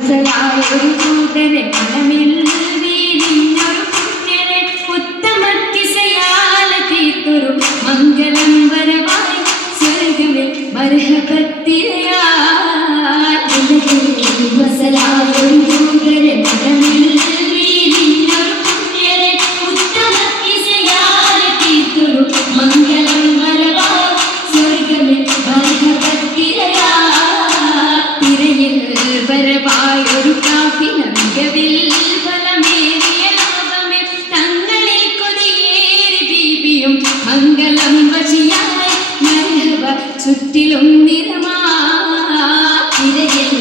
ഒരു കൂട്ടരെ മനമിൽ വീരിഞ്ഞൊരു പുണ്യരെ ഉത്തമക്കിസയാല തീർത്തൊരു മംഗളം വരവായി സ്വർഗമേ മർഹബത്തിരയായി വസലായൊരു കൂട്ടരെ മനമിൽ വീരിഞ്ഞൊരു പുണ്യരെ ഉത്തമക്കിസയാല തീർത്തൊരു മംഗളം വരവായി സ്വർഗമേ മർഹബത്തിരയായി തിരയിൽ വരവായൊരു കാഫില മികവിൽ ഫലമേറിയ ലാഭമേ തങ്ങളെ കൊതിയേറി ദീപിയും മംഗളം വശിയായി മർഹബ ചുറ്റിലും നിറമാ തിരയിൽ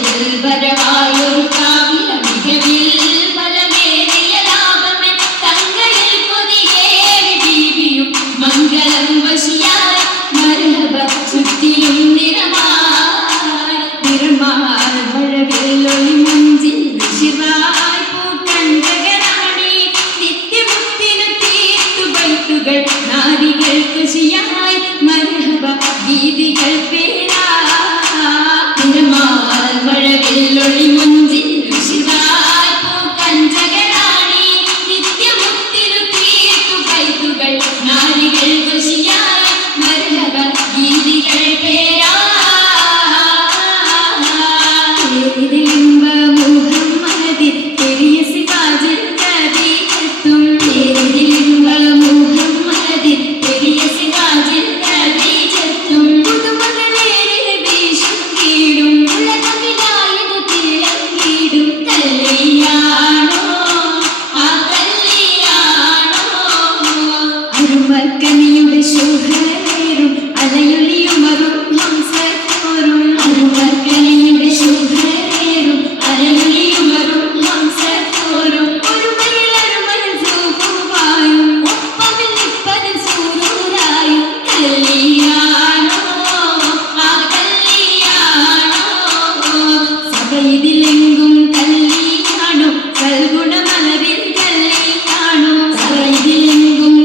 വരവായൊരു കാഫില മികവിൽ ഫലമേറിയ ലാഭമേ തങ്ങളിൽ കൊതിയേറി ദീപിയും മംഗളം വശിയായി മർഹബ ചുറ്റിലും നിറമാ മഴവില്ലൊളി മഞ്ചിൽ ശിവായി പൂക്കണ്ടകരാണി നിത്യമുത്തിനു തീർത്തു ബൈത്തുകൾ നാരികൾ കുശിയായി മർഹബ ഗീതികൾ പേരാ മഴവില്ലൊളി മഞ്ചിൽ ശിവായി പൂക്കണ്ടകരാണി നിത്യമുത്തിനു തീർത്തു ബൈത്തുകൾ നാരികൾ കുശിയായി മർഹബ ഗീതികൾ പേരാ കനിയുടെ ശുഹരേറും അലയൊലിയുമറും ഹംസത്തോറും കനിയുടെ ശുഹരേറും അലയൊലിയുമറും ഹംസത്തോറും ഒരു മയിലരുമൽ സൂഫുവായും ഒപ്പമിൽ നിപ്പതിൽ സൂരൂരായും കല്യാണോ ആ കല്യാണോ സഭയിതിലെങ്കും കല്യാണോ സൽഗുണമലരിൽ കല്യാണോ സഭയിതിലെങ്കും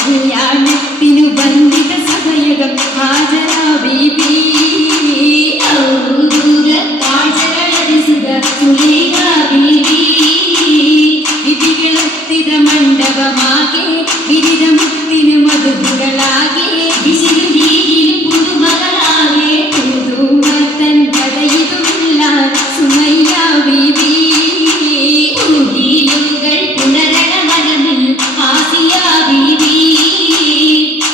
കല്യാണത്തിനു ബന്ധിത സഭയകം ഹാജരാ ബീബി വിധികളത്തിത മണ്ഡപമാകെ വിരിതമുത്തിനു മധുകളാകെ പുതുമകളാകെ പുതുമത്തൻ കഥയിതുമില്ല സുമയ്യ ബീബി പുനരണ മനമിൽ ആസിയ ബീബി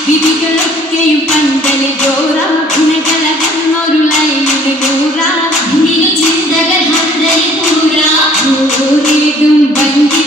വിധികളൊക്കെയും പന്തലിൽ ജോറ ഗുണകളകന്നൊരു ലൈനിന് നൂറ ചിന്തകൾ ഹന്തലിൽ കൂറ ൂരിടും ഭംഗി